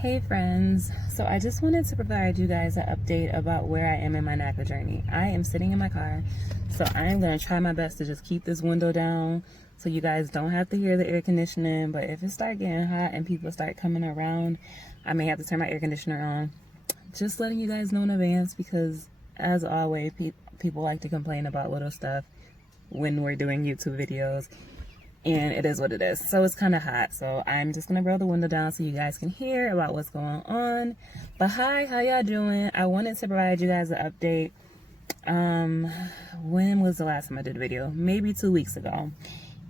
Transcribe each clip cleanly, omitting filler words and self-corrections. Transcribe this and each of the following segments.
Hey friends, so I just wanted to provide you guys an update about where I am in my NACA journey. I am sitting in my car, so I am going to try my best to just keep this window down so you guys don't have to hear the air conditioning, but if it starts getting hot and people start coming around, I may have to turn my air conditioner on. Just letting you guys know in advance because, as always, people like to complain about little stuff when we're doing YouTube videos. And it is what it is. So it's kind of hot. So I'm just going to roll the window down so you guys can hear about what's going on. But hi, how y'all doing? I wanted to provide you guys an update. When was the last time I did a video? Maybe 2 weeks ago.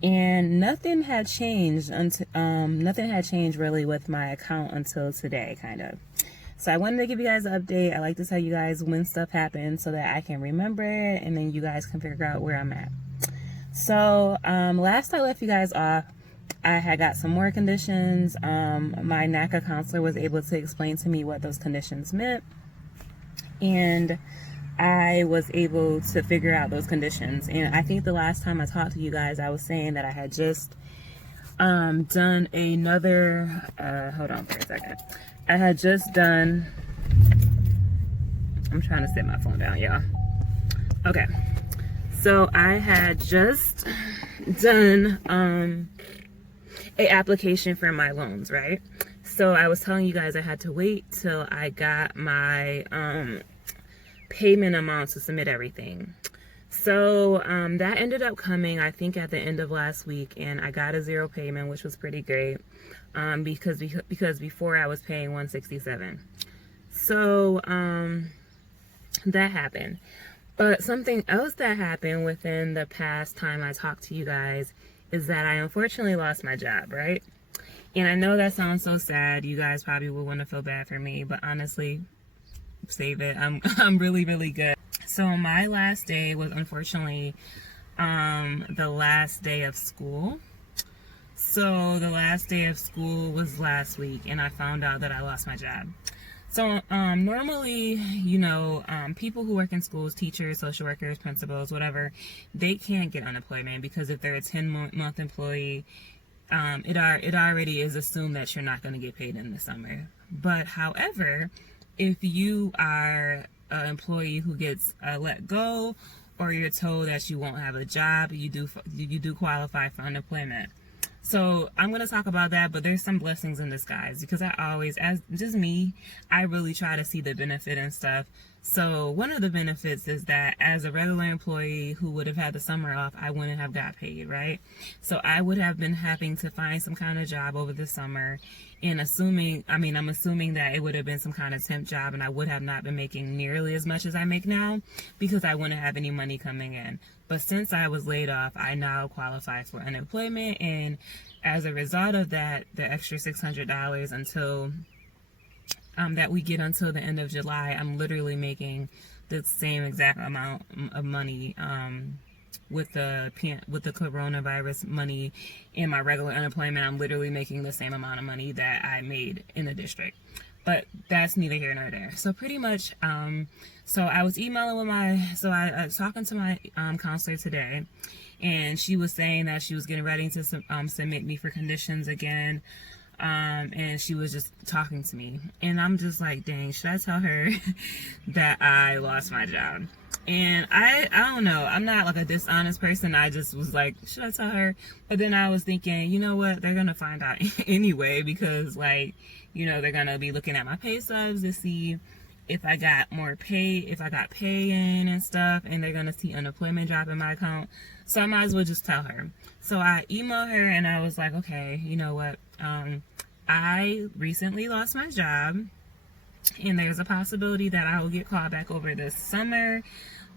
And nothing had changed until nothing had changed really with my account until today, kind of. So I wanted to give you guys an update. I like to tell you guys when stuff happens so that I can remember it and then you guys can figure out where I'm at. So last I left you guys off, I had got some more conditions. My NACA counselor was able to explain to me what those conditions meant, and I was able to figure out those conditions. And I think the last time I talked to you guys, I was saying that I had just done another, hold on for a second. I had just done, I'm trying to set my phone down, y'all. Okay. So I had just done a application for my loans, right? So I was telling you guys I had to wait till I got my payment amount to submit everything. So that ended up coming, I think, at the end of last week, and I got a 0 payment, which was pretty great because before I was paying $167. So that happened. But something else that happened within the past time I talked to you guys is that I unfortunately lost my job, right? And I know that sounds so sad. You guys probably will want to feel bad for me, but honestly, save it. I'm really, really good. So my last day was unfortunately the last day of school. So the last day of school was last week, and I found out that I lost my job. So normally, you know, people who work in schools, teachers, social workers, principals, whatever, they can't get unemployment because if they're a 10-month employee, it already is assumed that you're not going to get paid in the summer. But however, if you are an employee who gets let go, or you're told that you won't have a job, you do qualify for unemployment. So I'm going to talk about that, but there's some blessings in disguise because I always, as just me, I really try to see the benefit and stuff. So one of the benefits is that as a regular employee who would have had the summer off, I wouldn't have got paid, right? So I would have been having to find some kind of job over the summer, and I'm assuming that it would have been some kind of temp job, and I would have not been making nearly as much as I make now because I wouldn't have any money coming in. But since I was laid off, I now qualify for unemployment, and as a result of that, the extra $600 until that we get until the end of July, I'm literally making the same exact amount of money with the coronavirus money and my regular unemployment. I'm literally making the same amount of money that I made in the district. But that's neither here nor there. So pretty much, so I was emailing with I was talking to my counselor today, and she was saying that she was getting ready to submit me for conditions again. And she was just talking to me, and I'm just like, dang, should I tell her that I lost my job? And I don't know, I'm not like a dishonest person. I just was like, should I tell her? But then I was thinking, you know what, they're gonna find out anyway, because, like, you know, they're gonna be looking at my pay stubs to see if I got more pay, if I got pay in and stuff, and they're gonna see unemployment drop in my account. So I might as well just tell her. So I emailed her and I was like, okay, you know what, I recently lost my job, and there's a possibility that I will get called back over this summer,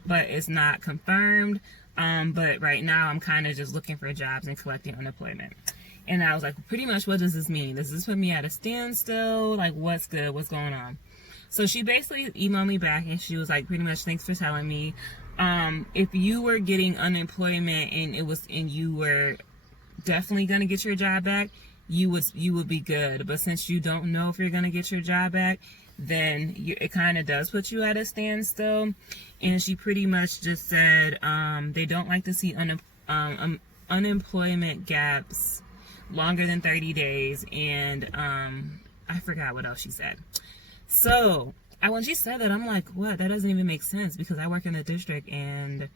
but it's not confirmed. But right now I'm kind of just looking for jobs and collecting unemployment. And I was like, pretty much, what does this mean? Does this put me at a standstill? Like, what's good? What's going on? So she basically emailed me back, and she was like, pretty much, thanks for telling me. If you were getting unemployment and you were definitely gonna get your job back, you would be good. But since you don't know if you're gonna get your job back, then it kind of does put you at a standstill. And she pretty much just said they don't like to see unemployment gaps longer than 30 days, and I forgot what else she said. So when she said that, I'm like, what? That doesn't even make sense, because I work in the district, and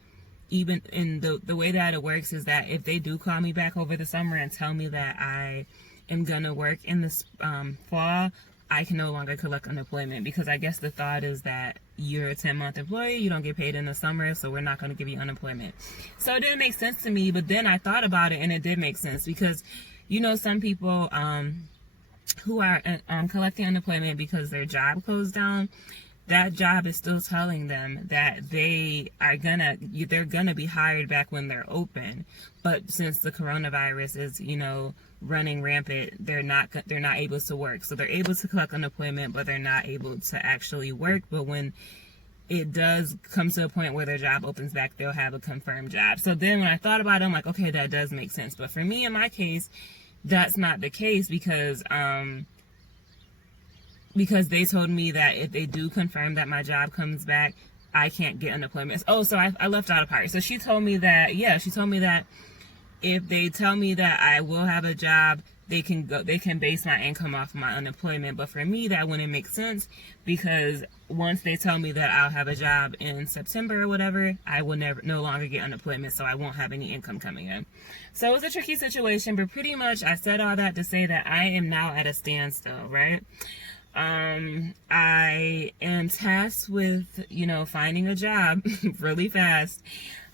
even in the way that it works is that if they do call me back over the summer and tell me that I am gonna work in this fall, I can no longer collect unemployment, because I guess the thought is that you're a 10-month employee, you don't get paid in the summer, so we're not going to give you unemployment. So it didn't make sense to me, but then I thought about it, and it did make sense, because some people who are collecting unemployment because their job closed down, that job is still telling them that they're gonna be hired back when they're open. But since the coronavirus is, running rampant, they're not able to work. So they're able to collect unemployment, but they're not able to actually work. But when it does come to a point where their job opens back, they'll have a confirmed job. So then when I thought about it, I'm like, okay, that does make sense. But for me, in my case, that's not the case, because they told me that if they do confirm that my job comes back, I can't get unemployment. Oh, so I left out a part. So she told me that if they tell me that I will have a job, they can base my income off of my unemployment. But for me, that wouldn't make sense, because once they tell me that I'll have a job in September or whatever, I will no longer get unemployment, so I won't have any income coming in. So it was a tricky situation, but pretty much I said all that to say that I am now at a standstill, right? I am tasked with, finding a job really fast.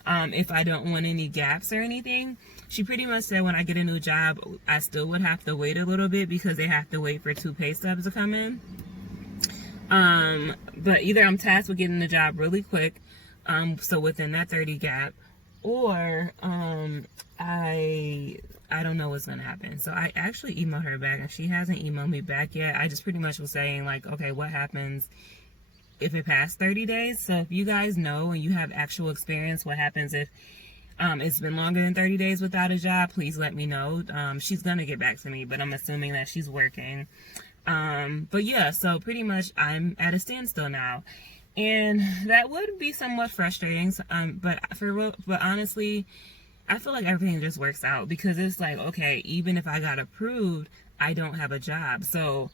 If I don't want any gaps or anything. She pretty much said when I get a new job, I still would have to wait a little bit, because they have to wait for 2 pay stubs to come in. But either I'm tasked with getting the job really quick, so within that 30 gap, or I don't know what's gonna happen. So I actually emailed her back, and she hasn't emailed me back yet. I just pretty much was saying, like, okay, what happens if it passed 30 days? So if you guys know and you have actual experience, what happens if it's been longer than 30 days without a job, please let me know. She's gonna get back to me, but I'm assuming that she's working. But yeah, so pretty much I'm at a standstill now, and that would be somewhat frustrating. But honestly, I feel like everything just works out, because it's like, okay, even if I got approved, I don't have a job. So,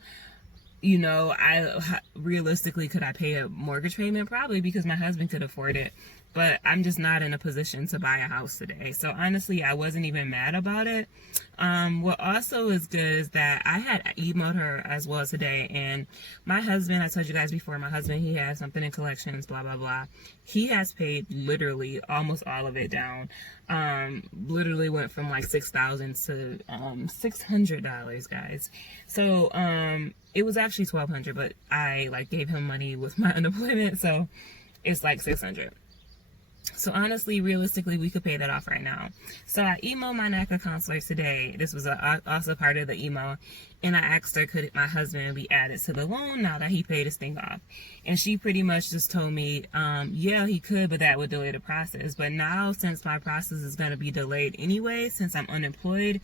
realistically, could I pay a mortgage payment? Probably, because my husband could afford it. But I'm just not in a position to buy a house today. So honestly, I wasn't even mad about it. What also is good is that I had emailed her as well today. And my husband, I told you guys before, my husband, he has something in collections, blah, blah, blah. He has paid literally almost all of it down. Literally went from like $6,000 to $600, guys. So it was actually $1,200, but I gave him money with my unemployment. So it's like $600. So honestly, realistically, we could pay that off right now. So I emailed my NACA counselor today. This was also part of the email. And I asked her, could my husband be added to the loan now that he paid his thing off? And she pretty much just told me, yeah, he could, but that would delay the process. But now, since my process is going to be delayed anyway, since I'm unemployed,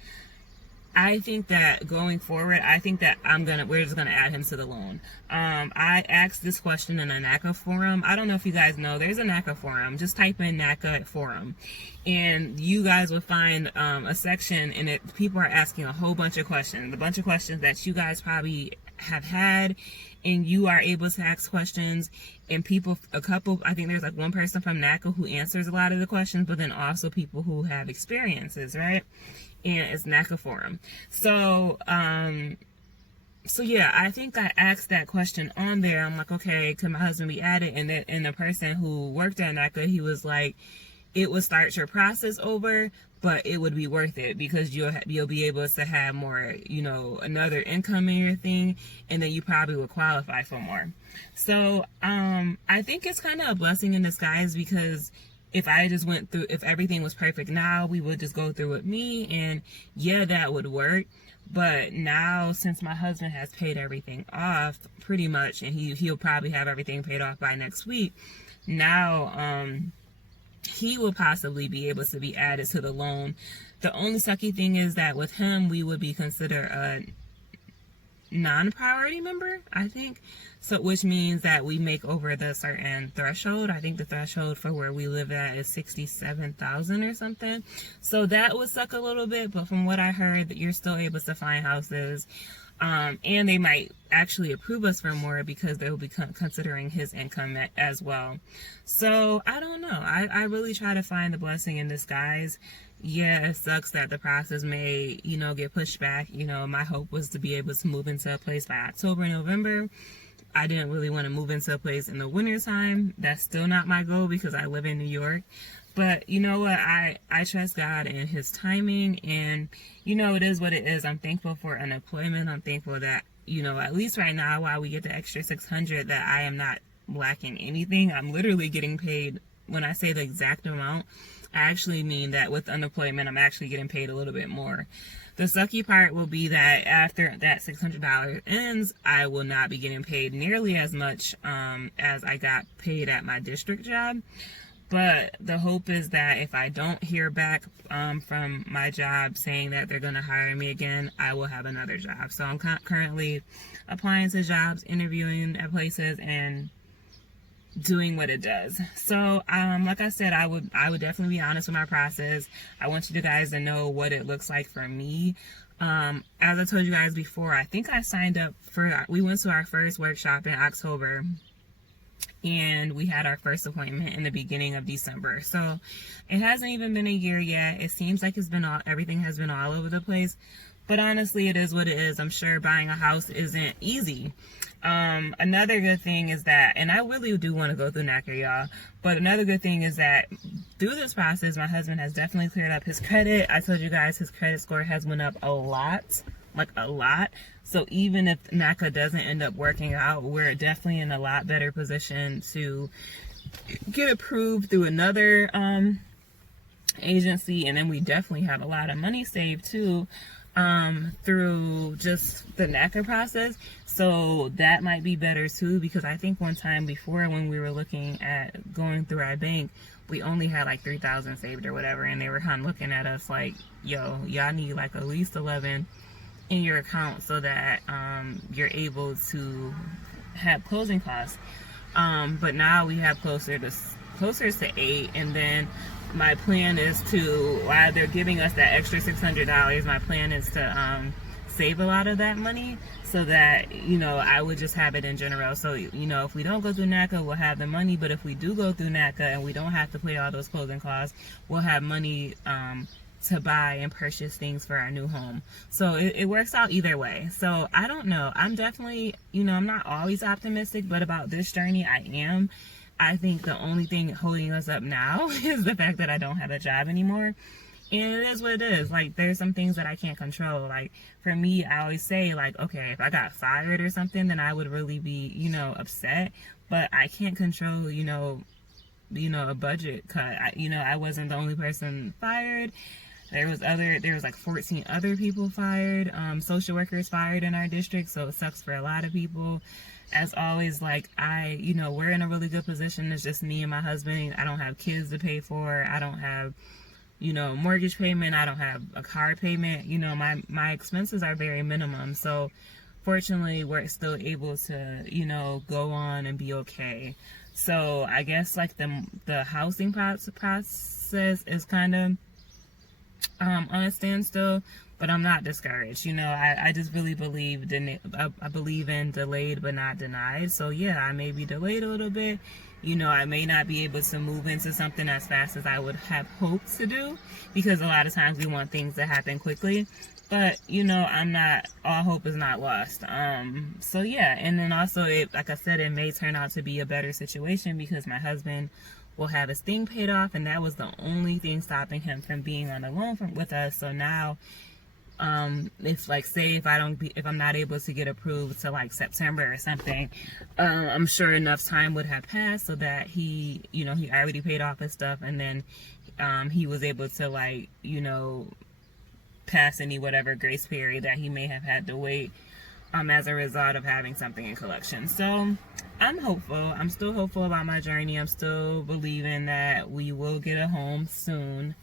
I think that going forward, we're just gonna add him to the loan. I asked this question in a NACA forum. I don't know if you guys know, there's a NACA forum. Just type in NACA forum, and you guys will find a section in it. People are asking a whole bunch of questions, that you guys probably have had, and you are able to ask questions. And I think there's one person from NACA who answers a lot of the questions, but then also people who have experiences, right? And it's NACA forum. So yeah, I think I asked that question on there. I'm like, okay, could my husband be added? And the person who worked at NACA, he was like, it would start your process over, but it would be worth it, because you'll be able to have more, another income in your thing, and then you probably will qualify for more. So I think it's kind of a blessing in disguise, because if everything was perfect now, we would just go through with me, and yeah, that would work. But now, since my husband has paid everything off pretty much, and he'll probably have everything paid off by next week, now he will possibly be able to be added to the loan. The only sucky thing is that with him, we would be considered a non-priority member, I think. So, which means that we make over the certain threshold. I think the threshold for where we live at is 67,000 or something. So that would suck a little bit, but from what I heard, that you're still able to find houses. And they might actually approve us for more because they'll be considering his income as well. So I don't know. I really try to find the blessing in disguise. Yeah, it sucks that the process may, get pushed back. My hope was to be able to move into a place by October, November. I didn't really want to move into a place in the wintertime. That's still not my goal because I live in New York. But you know what? I trust God and his timing, and it is what it is. I'm thankful for unemployment. I'm thankful that, at least right now, while we get the extra $600, that I am not lacking anything. I'm literally getting paid. When I say the exact amount, I actually mean that with unemployment, I'm actually getting paid a little bit more. The sucky part will be that after that $600 ends, I will not be getting paid nearly as much as I got paid at my district job. But the hope is that if I don't hear back from my job saying that they're going to hire me again, I will have another job. So I'm currently applying to jobs, interviewing at places, and doing what it does. So like I said, I would definitely be honest with my process. I want you guys to know what it looks like for me. As I told you guys before, I think I signed up we went to our first workshop in October, and we had our first appointment in the beginning of December. So it hasn't even been a year yet. It seems like everything has been all over the place, but honestly, it is what it is. I'm sure buying a house isn't easy. Another good thing is that, and I really do want to go through NACA, y'all, but another good thing is that through this process, my husband has definitely cleared up his credit. I told you guys his credit score has went up a lot, like a lot. So even if NACA doesn't end up working out, we're definitely in a lot better position to get approved through another agency. And then we definitely have a lot of money saved too through just the NACA process. So that might be better too, because I think one time before when we were looking at going through our bank, we only had like $3,000 saved or whatever, and they were kind of looking at us like, yo, y'all need like at least 11 in your account so that you're able to have closing costs. But now we have closer to 8, and then my plan is to, while they're giving us that extra $600, my plan is to save a lot of that money so that, I would just have it in general. So, if we don't go through NACA, we'll have the money, but if we do go through NACA and we don't have to pay all those closing costs, we'll have money to buy and purchase things for our new home. So it works out either way. So I don't know. I'm definitely, I'm not always optimistic, but about this journey, I am. I think the only thing holding us up now is the fact that I don't have a job anymore. And it is what it is. Like, there's some things that I can't control. Like, for me, I always say, like, okay, if I got fired or something, then I would really be, upset. But I can't control, a budget cut. I wasn't the only person fired. There was like 14 other people fired, social workers fired in our district, so it sucks for a lot of people. As always, like, we're in a really good position. It's just me and my husband. I don't have kids to pay for. I don't have, mortgage payment. I don't have a car payment. My expenses are very minimum. So fortunately, we're still able to, go on and be okay. So I guess like the housing process is kind of on a standstill, but I'm not discouraged. I just really believe I believe in delayed but not denied. So yeah, I may be delayed a little bit. I may not be able to move into something as fast as I would have hoped to do, because a lot of times we want things to happen quickly. But I'm not, all hope is not lost. So yeah, and then also, like I said, it may turn out to be a better situation because my husband will have his thing paid off, and that was the only thing stopping him from being on a loan with us. So now, if like, say if I'm not able to get approved to like September or something, I'm sure enough time would have passed so that he already paid off his stuff, and then he was able to like pass any whatever grace period that he may have had to wait as a result of having something in collection. So I'm hopeful. I'm still hopeful about my journey. I'm still believing that we will get a home soon.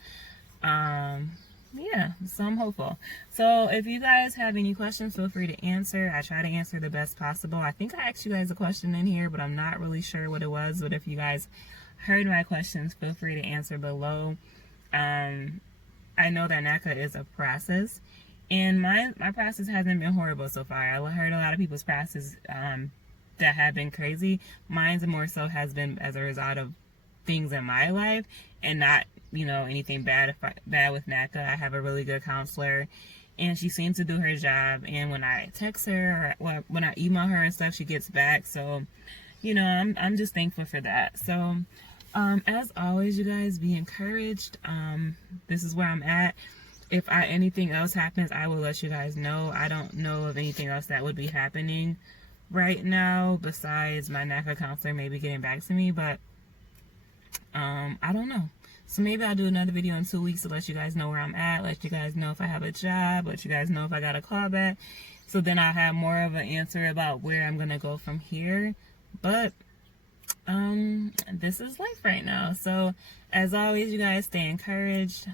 Yeah, so I'm hopeful. So if you guys have any questions, feel free to answer. I try to answer the best possible. I think I asked you guys a question in here, but I'm not really sure what it was. But if you guys heard my questions, feel free to answer below. I know that NACA is a process, And my process hasn't been horrible so far. I heard a lot of people's process that have been crazy. Mine's more so has been as a result of things in my life, and not, you know, anything bad with NACA. I have a really good counselor, and she seems to do her job. And when I text her, or when I email her and stuff, she gets back. So, you know, I'm just thankful for that. So, as always, you guys, be encouraged. This is where I'm at. If anything else happens, I will let you guys know. I don't know of anything else that would be happening right now besides my NACA counselor maybe getting back to me, but I don't know. So maybe I'll do another video in 2 weeks to let you guys know where I'm at, let you guys know if I have a job, let you guys know if I got a call back. So then I'll have more of an answer about where I'm gonna go from here. But this is life right now. So as always, you guys, stay encouraged.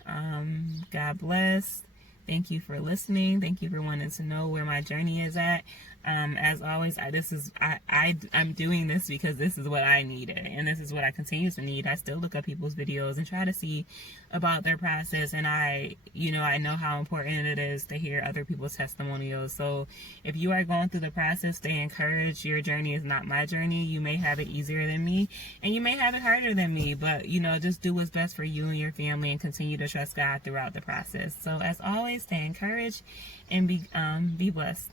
God bless. Thank you for listening. Thank you for wanting to know where my journey is at. As always, I'm doing this because this is what I needed, and this is what I continue to need. I still look at people's videos and try to see about their process, and I know how important it is to hear other people's testimonials. So if you are going through the process, stay encouraged. Your journey is not my journey. You may have it easier than me, and you may have it harder than me, but just do what's best for you and your family, and continue to trust God throughout the process. So as always, stay encouraged and be blessed.